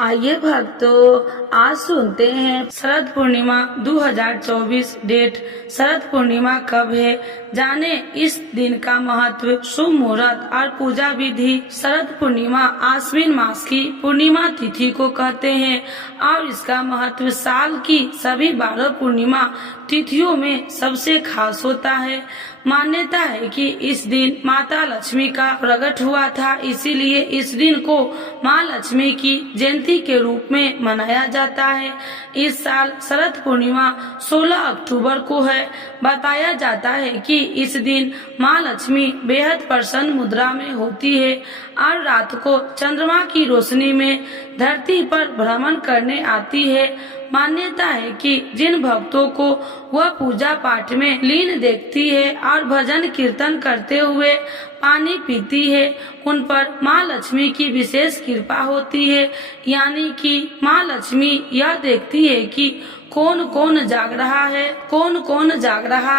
आइए भक्तों, आज सुनते हैं शरद पूर्णिमा 2024 डेट। शरद पूर्णिमा कब है, जाने इस दिन का महत्व, शुभ मुहूर्त और पूजा विधि। शरद पूर्णिमा आश्विन मास की पूर्णिमा तिथि को कहते हैं और इसका महत्व साल की सभी 12 पूर्णिमा तिथियों में सबसे खास होता है। मान्यता है कि इस दिन माता लक्ष्मी का प्रकट हुआ था, इसीलिए इस दिन को माँ लक्ष्मी की जयंती के रूप में मनाया जाता है। इस साल शरद पूर्णिमा 16 अक्टूबर को है। बताया जाता है कि इस दिन माँ लक्ष्मी बेहद प्रसन्न मुद्रा में होती है और रात को चंद्रमा की रोशनी में धरती पर भ्रमण करने आती है। मान्यता है कि जिन भक्तों को वह पूजा पाठ में लीन देखती है और भजन कीर्तन करते हुए पानी पीती है, उन पर माँ लक्ष्मी की विशेष कृपा होती है। यानी कि माँ लक्ष्मी यह देखती है कि कौन कौन जाग रहा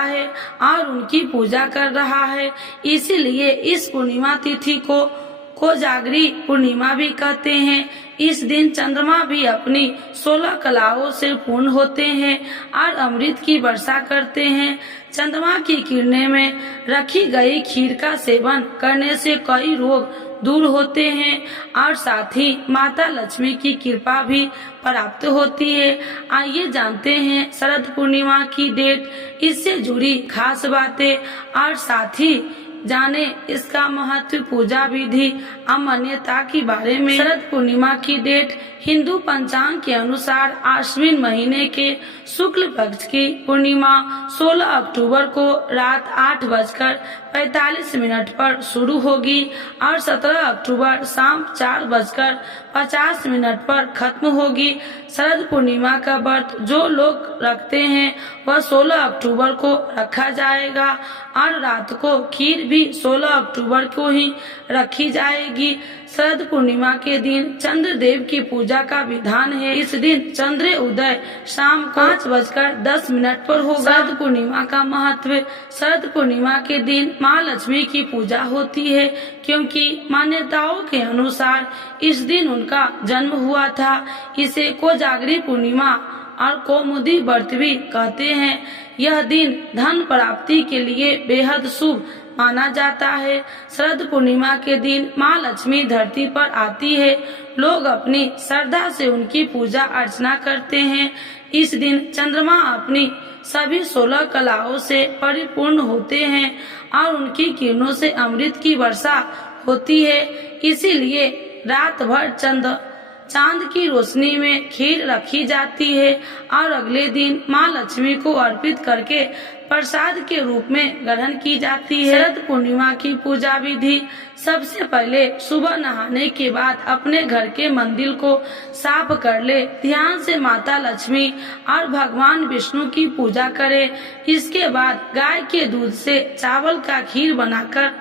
है और उनकी पूजा कर रहा है। इसीलिए इस पूर्णिमा तिथि को कोजागरी पूर्णिमा भी कहते हैं। इस दिन चंद्रमा भी अपनी 16 कलाओं से पूर्ण होते हैं और अमृत की वर्षा करते हैं। चंद्रमा की किरणें में रखी गई खीर का सेवन करने से कई रोग दूर होते हैं और साथ ही माता लक्ष्मी की कृपा भी प्राप्त होती है। आइए जानते हैं शरद पूर्णिमा की डेट, इससे जुड़ी खास बातें और साथ ही जाने इसका महत्व, पूजा विधि और मान्यता के बारे में। शरद पूर्णिमा की डेट हिंदू पंचांग के अनुसार आश्विन महीने के शुक्ल पक्ष की पूर्णिमा 16 अक्टूबर को रात 8:45 पर शुरू होगी और 17 अक्टूबर शाम 4:50 पर खत्म होगी। शरद पूर्णिमा का व्रत जो लोग रखते हैं वह 16 अक्टूबर को रखा जाएगा और रात को खीर भी 16 अक्टूबर को ही रखी जाएगी। शरद पूर्णिमा के दिन चंद्र देव की पूजा का विधान है। इस दिन चंद्र उदय शाम 5:10 पर होगा। शरद पूर्णिमा का महत्व, शरद पूर्णिमा के दिन माँ लक्ष्मी की पूजा होती है क्योंकि मान्यताओं के अनुसार इस दिन उनका जन्म हुआ था। इसे कोजागरी पूर्णिमा और कौमुदी व्रत भी कहते हैं। यह दिन धन प्राप्ति के लिए बेहद शुभ माना जाता है। शरद पूर्णिमा के दिन माँ लक्ष्मी धरती पर आती है। लोग अपनी श्रद्धा से उनकी पूजा अर्चना करते हैं। इस दिन चंद्रमा अपनी सभी 16 कलाओं से परिपूर्ण होते हैं और उनकी किरणों से अमृत की वर्षा होती है। इसीलिए रात भर चांद की रोशनी में खीर रखी जाती है और अगले दिन माँ लक्ष्मी को अर्पित करके प्रसाद के रूप में ग्रहण की जाती है। शरद पूर्णिमा की पूजा विधि, सबसे पहले सुबह नहाने के बाद अपने घर के मंदिर को साफ कर ले, ध्यान से माता लक्ष्मी और भगवान विष्णु की पूजा करे। इसके बाद गाय के दूध से चावल का खीर बनाकर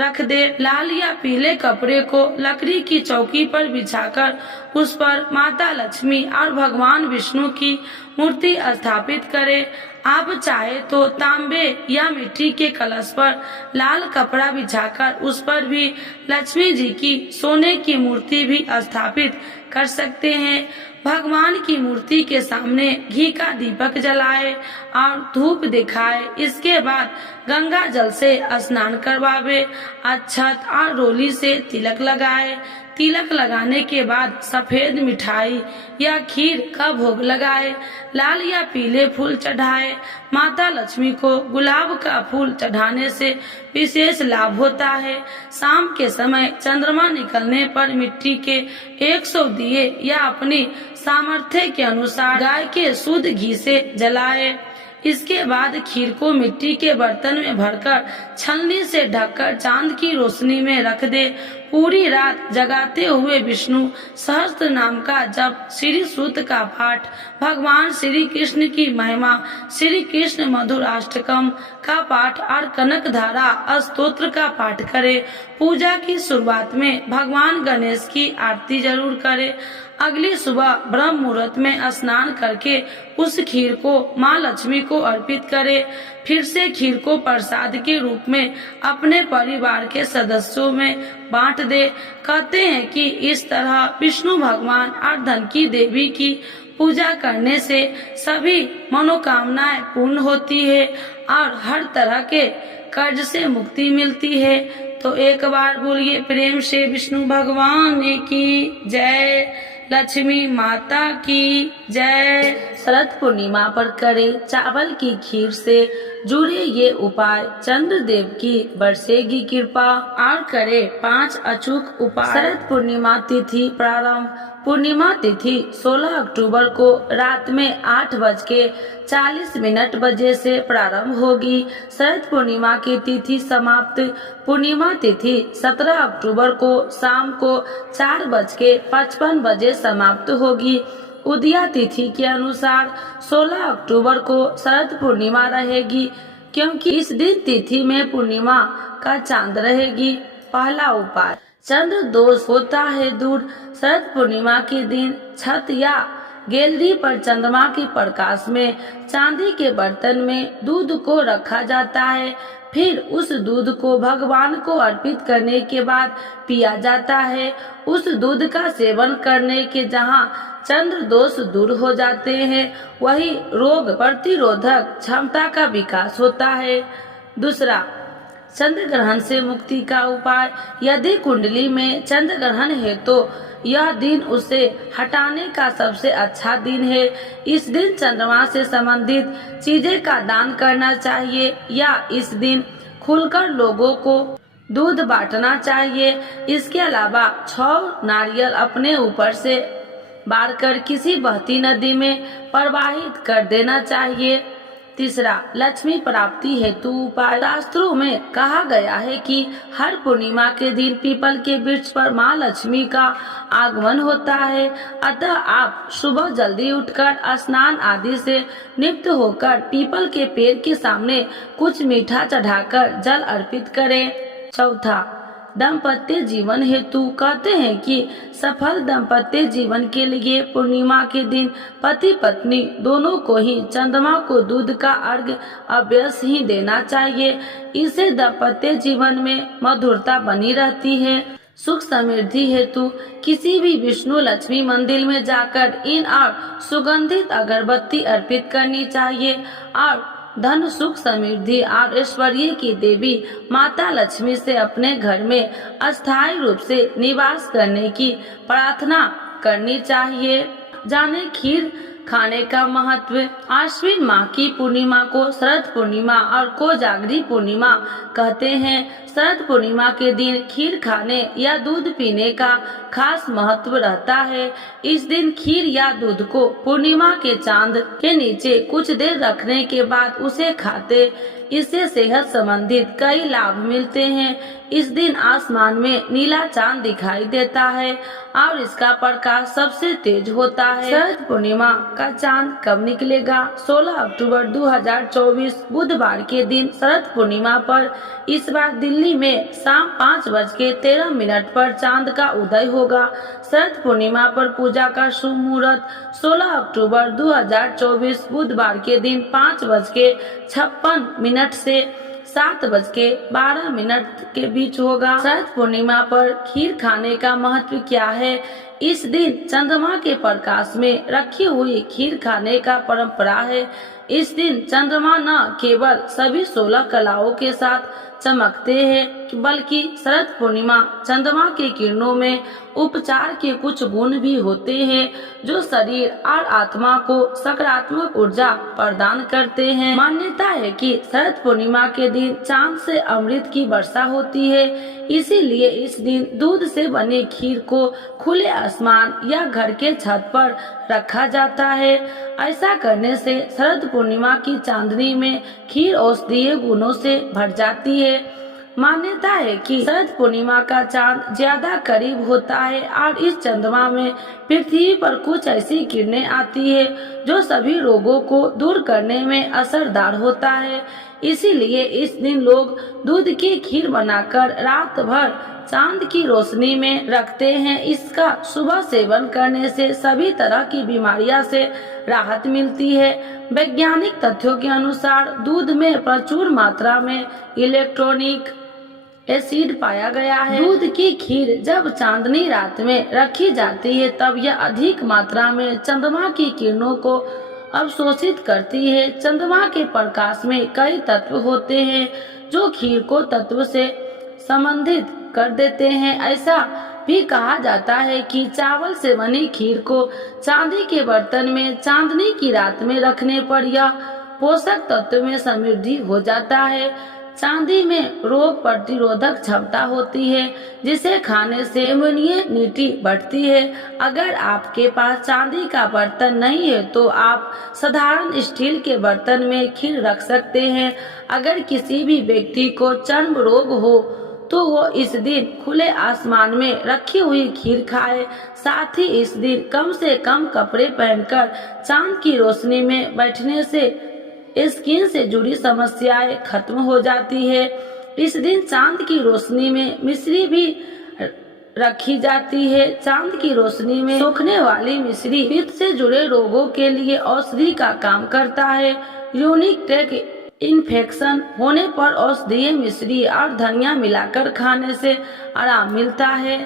रख दे। लाल या पीले कपड़े को लकड़ी की चौकी पर बिछाकर उस पर माता लक्ष्मी और भगवान विष्णु की मूर्ति स्थापित करे। आप चाहे तो तांबे या मिट्टी के कलश पर लाल कपड़ा बिछाकर उस पर भी लक्ष्मी जी की सोने की मूर्ति भी स्थापित कर सकते हैं। भगवान की मूर्ति के सामने घी का दीपक जलाए और धूप दिखाए। इसके बाद गंगा जल से स्नान करवावे, अक्षत और रोली से तिलक लगाए। तिलक लगाने के बाद सफेद मिठाई या खीर का भोग लगाए। लाल या पीले फूल चढ़ाए। माता लक्ष्मी को गुलाब का फूल चढ़ाने से विशेष लाभ होता है। शाम के समय चंद्रमा निकलने पर मिट्टी के 100 दिए या अपनी सामर्थ्य के अनुसार गाय के शुद्ध घी से जलाए। इसके बाद खीर को मिट्टी के बर्तन में भरकर छलनी से ढककर चांद की रोशनी में रख दे। पूरी रात जगाते हुए विष्णु सहस्त्र नाम का जप, श्री सूक्त का पाठ, भगवान श्री कृष्ण की महिमा, श्री कृष्ण मधुर अष्टकम का पाठ और कनक धारा स्तोत्र का पाठ करे। पूजा की शुरुआत में भगवान गणेश की आरती जरूर करे। अगली सुबह ब्रह्म मुहूर्त में स्नान करके उस खीर को माँ लक्ष्मी को अर्पित करे। फिर से खीर को प्रसाद के रूप में अपने परिवार के सदस्यों में बांट दे। कहते हैं कि इस तरह विष्णु भगवान और धन की देवी की पूजा करने से सभी मनोकामनाएं पूर्ण होती है और हर तरह के कर्ज से मुक्ति मिलती है। तो एक बार बोलिए प्रेम से विष्णु भगवान की जय, लक्ष्मी माता की जय। शरद पूर्णिमा पर करे चावल की खीर से जुड़े ये उपाय, चंद्र देव की बरसेगी कृपा। और करे 5 अचूक उपाय। शरद पूर्णिमा तिथि प्रारंभ। पूर्णिमा तिथि 16 अक्टूबर को रात में 8:40 बजे से प्रारंभ होगी। शरद पूर्णिमा की तिथि समाप्त। पूर्णिमा तिथि 17 अक्टूबर को शाम को 4:55 बजे समाप्त होगी। उदया तिथि के अनुसार 16 अक्टूबर को शरद पूर्णिमा रहेगी, क्योंकि इस दिन तिथि में पूर्णिमा का चांद रहेगी। पहला उपाय, चंद्र दोष होता है दूर। शरद पूर्णिमा के दिन छत या गैलरी पर चंद्रमा के प्रकाश में चांदी के बर्तन में दूध को रखा जाता है। फिर उस दूध को भगवान को अर्पित करने के बाद पिया जाता है। उस दूध का सेवन करने के जहाँ चंद्र दोष दूर हो जाते हैं, वही रोग प्रतिरोधक क्षमता का विकास होता है। दूसरा, चंद्र ग्रहण से मुक्ति का उपाय। यदि कुंडली में चंद्र ग्रहण है तो यह दिन उसे हटाने का सबसे अच्छा दिन है। इस दिन चंद्रमा से संबंधित चीजें का दान करना चाहिए या इस दिन खुलकर लोगों को दूध बांटना चाहिए। इसके अलावा 6 नारियल अपने ऊपर से बांधकर किसी बहती नदी में प्रवाहित कर देना चाहिए। तीसरा, लक्ष्मी प्राप्ति हेतु उपाय। शास्त्रों में कहा गया है कि हर पूर्णिमा के दिन पीपल के वृक्ष पर माँ लक्ष्मी का आगमन होता है। अतः आप सुबह जल्दी उठकर स्नान आदि से निवृत्त होकर पीपल के पेड़ के सामने कुछ मीठा चढ़ाकर जल अर्पित करें। चौथा, दाम्पत्य जीवन हेतु। कहते हैं कि सफल दाम्पत्य जीवन के लिए पूर्णिमा के दिन पति पत्नी दोनों को ही चंद्रमा को दूध का अर्घ्य अवश्य ही देना चाहिए। इससे दाम्पत्य जीवन में मधुरता बनी रहती है। सुख समृद्धि हेतु किसी भी विष्णु लक्ष्मी मंदिर में जाकर इन और सुगंधित अगरबत्ती अर्पित करनी चाहिए और धन सुख समृद्धि और ऐश्वर्य की देवी माता लक्ष्मी से अपने घर में अस्थायी रूप से निवास करने की प्रार्थना करनी चाहिए। जाने खीर खाने का महत्व। आश्विन माह की पूर्णिमा को शरद पूर्णिमा और कोजागरी पूर्णिमा कहते हैं। शरद पूर्णिमा के दिन खीर खाने या दूध पीने का खास महत्व रहता है। इस दिन खीर या दूध को पूर्णिमा के चांद के नीचे कुछ देर रखने के बाद उसे खाते, इससे सेहत संबंधित कई लाभ मिलते हैं। इस दिन आसमान में नीला चांद दिखाई देता है और इसका प्रकाश सबसे तेज होता है। शरद पूर्णिमा का चांद कब निकलेगा? 16 अक्टूबर 2024 बुधवार के दिन शरद पूर्णिमा पर इस बार दिल्ली में शाम 5:13 पर चांद का उदय होगा। शरद पूर्णिमा पर पूजा का शुभ मुहूर्त 16 अक्टूबर 2024 बुधवार के दिन 5:56 से 7:12 के बीच होगा। शरद पूर्णिमा पर खीर खाने का महत्व क्या है? इस दिन चंद्रमा के प्रकाश में रखी हुई खीर खाने का परंपरा है। इस दिन चंद्रमा न केवल सभी 16 कलाओं के साथ चमकते हैं, बल्कि शरद पूर्णिमा चंद्रमा के किरणों में उपचार के कुछ गुण भी होते हैं, जो शरीर और आत्मा को सकारात्मक ऊर्जा प्रदान करते हैं। मान्यता है कि शरद पूर्णिमा के दिन चांद से अमृत की वर्षा होती है, इसीलिए इस दिन दूध से बने खीर को खुले आसमान या घर के छत पर रखा जाता है। ऐसा करने से शरद पूर्णिमा की चांदनी में खीर औषधीय गुणों से भर जाती है। मान्यता है कि शरद पूर्णिमा का चांद ज्यादा करीब होता है और इस चंद्रमा में पृथ्वी पर कुछ ऐसी किरणें आती है जो सभी रोगों को दूर करने में असरदार होता है। इसीलिए इस दिन लोग दूध की खीर बनाकर रात भर चांद की रोशनी में रखते हैं। इसका सुबह सेवन करने से सभी तरह की बीमारियों से राहत मिलती है। वैज्ञानिक तथ्यों के अनुसार दूध में प्रचुर मात्रा में इलेक्ट्रॉनिक एसिड पाया गया है। दूध की खीर जब चांदनी रात में रखी जाती है तब यह अधिक मात्रा में चंद्रमा की किरणों को अवशोषित करती है। चंद्रमा के प्रकाश में कई तत्व होते हैं जो खीर को तत्व से संबंधित कर देते हैं। ऐसा भी कहा जाता है कि चावल से बनी खीर को चांदी के बर्तन में चांदनी की रात में रखने पर यह पोषक तत्व में समृद्धि हो जाता है। चांदी में रोग प्रतिरोधक क्षमता होती है जिसे खाने से इम्यूनिटी बढ़ती है। अगर आपके पास चांदी का बर्तन नहीं है तो आप साधारण स्टील के बर्तन में खीर रख सकते हैं। अगर किसी भी व्यक्ति को चर्म रोग हो तो वो इस दिन खुले आसमान में रखी हुई खीर खाए। साथ ही इस दिन कम से कम कपड़े पहनकर चांद की रोशनी में बैठने से स्किन से जुड़ी समस्याएं खत्म हो जाती है। इस दिन चांद की रोशनी में मिश्री भी रखी जाती है। चांद की रोशनी में सूखने वाली मिश्री पित्त से जुड़े रोगों के लिए औषधि का काम करता है। यूनिक ट्रैक इन्फेक्शन होने पर औषधीय मिश्री और धनिया मिलाकर खाने से आराम मिलता है।